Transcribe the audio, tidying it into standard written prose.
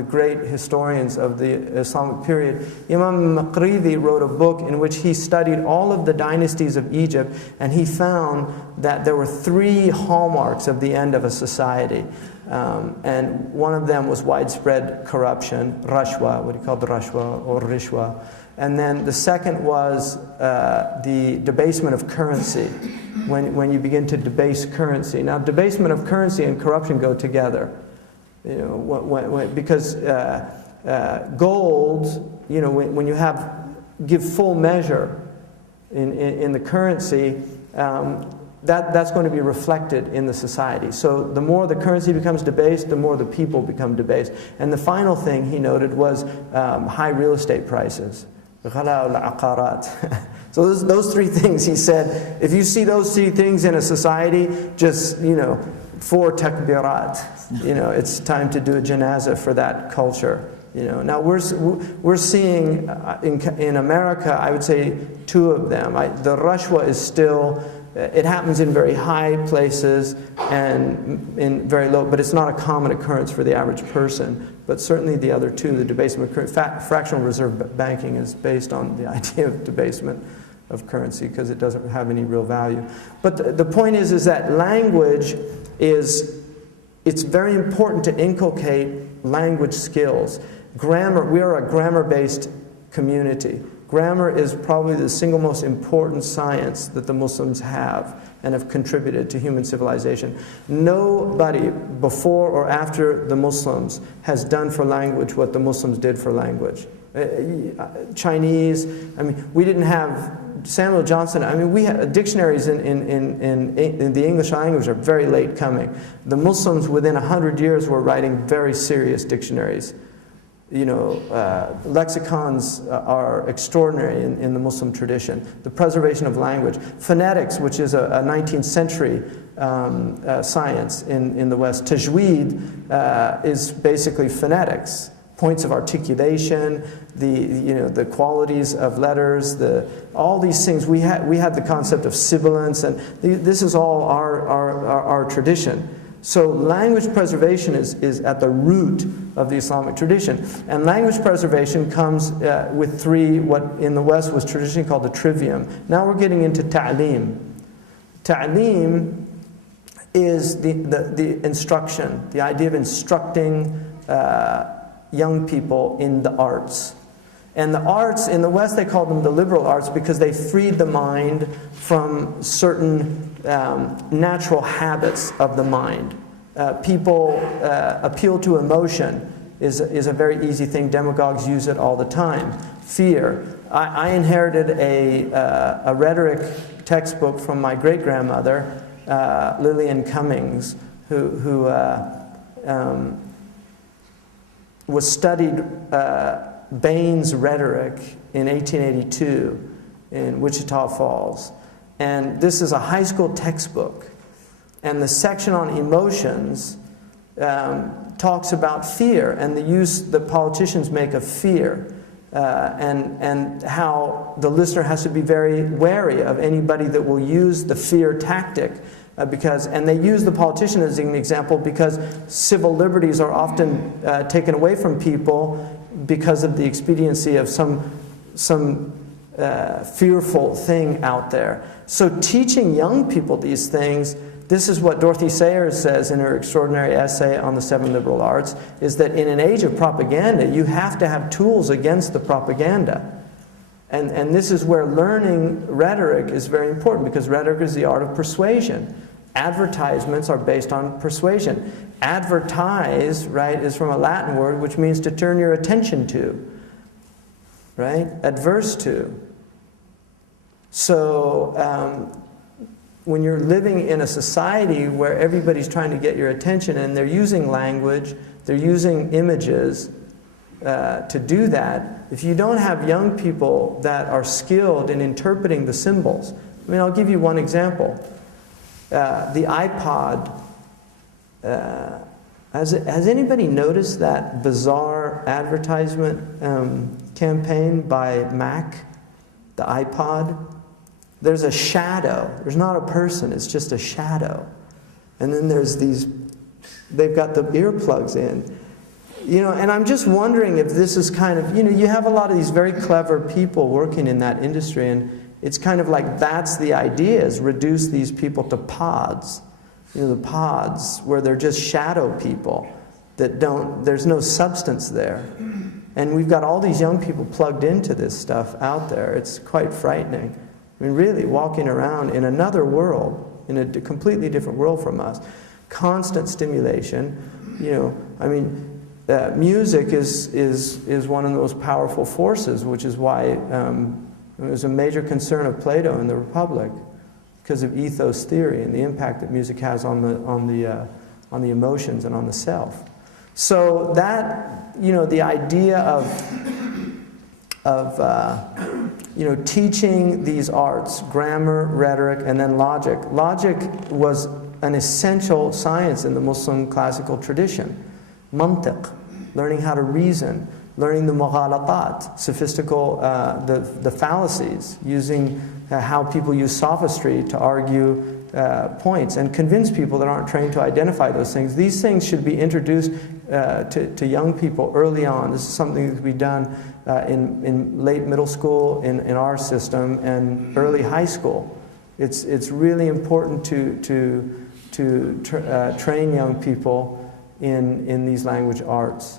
the great historians of the Islamic period, Imam Maqridi wrote a book in which he studied all of the dynasties of Egypt, and he found that there were 3 hallmarks of the end of a society. And one of them was widespread corruption, rashwa, what he called the rashwa or rishwa. And then the second was the debasement of currency, when you begin to debase currency. Now, debasement of currency and corruption go together, you know, because gold, you know, when you give full measure in the currency, that's going to be reflected in the society. So the more the currency becomes debased, the more the people become debased. And the final thing he noted was high real estate prices. So those 3 things, he said, if you see those 3 things in a society, just, you know, 4 takbirat, you know, it's time to do a janazah for that culture. You know, now we're seeing in America, I would say 2 of them. The rashwa is still, it happens in very high places and in very low, but it's not a common occurrence for the average person. But certainly the other 2, the debasement of fractional reserve banking is based on the idea of debasement of currency because it doesn't have any real value. But the point is that language it's very important to inculcate language skills. Grammar, we are a grammar-based community. Grammar is probably the single most important science that the Muslims have and have contributed to human civilization. Nobody before or after the Muslims has done for language what the Muslims did for language. Chinese, I mean, we didn't have Samuel Johnson. I mean, we had dictionaries in the English language are very late coming. The Muslims within 100 years were writing very serious dictionaries. You know, lexicons are extraordinary in the Muslim tradition. The preservation of language. Phonetics, which is a 19th century science in the West. Tajweed is basically phonetics. Points of articulation, the qualities of letters, all these things. We had the concept of sibilance, and this is all our tradition. So language preservation is at the root of the Islamic tradition. And language preservation comes with 3, what in the West was traditionally called the trivium. Now we're getting into ta'lim. Ta'lim is the instruction, the idea of instructing young people in the arts. And the arts, in the West they call them the liberal arts because they freed the mind from certain natural habits of the mind. People appeal to emotion is a very easy thing. Demagogues use it all the time. Fear. I inherited a rhetoric textbook from my great-grandmother, Lillian Cummings, who was studied Bain's rhetoric in 1882 in Wichita Falls. And this is a high school textbook. And the section on emotions talks about fear and the use that politicians make of fear. And how the listener has to be very wary of anybody that will use the fear tactic. And they use the politician as an example because civil liberties are often taken away from people because of the expediency of some fearful thing out there. So teaching young people these things, this is what Dorothy Sayers says in her extraordinary essay on the 7 liberal arts, is that in an age of propaganda, you have to have tools against the propaganda. And this is where learning rhetoric is very important, because rhetoric is the art of persuasion. Advertisements are based on persuasion. Advertise, right, is from a Latin word which means to turn your attention to, right? Adverse to. So when you're living in a society where everybody's trying to get your attention and they're using language, they're using images to do that, if you don't have young people that are skilled in interpreting the symbols. I mean, I'll give you one example. The iPod. Has anybody noticed that bizarre advertisement campaign by Mac, the iPod? There's a shadow. There's not a person, it's just a shadow. And then there's these, they've got the earplugs in. You know, and I'm just wondering if this is kind of, you know, you have a lot of these very clever people working in that industry, and it's kind of like that's the idea, is reduce these people to pods. You know, the pods where they're just shadow people that don't, there's no substance there. And we've got all these young people plugged into this stuff out there. It's quite frightening. I mean, really walking around in another world, in a completely different world from us. Constant stimulation. You know, I mean, music is one of the most powerful forces, which is why it was a major concern of Plato in the Republic, because of ethos theory and the impact that music has on the emotions and on the self. So that, you know, the idea of you know, teaching these arts, grammar, rhetoric, and then logic. Logic was an essential science in the Muslim classical tradition. Mantiq, learning how to reason, learning the mughalatat, sophistical, the fallacies, using how people use sophistry to argue points and convince people that aren't trained to identify those things. These things should be introduced to young people early on. This is something that can be done in late middle school in our system and early high school. It's really important to train young people in these language arts.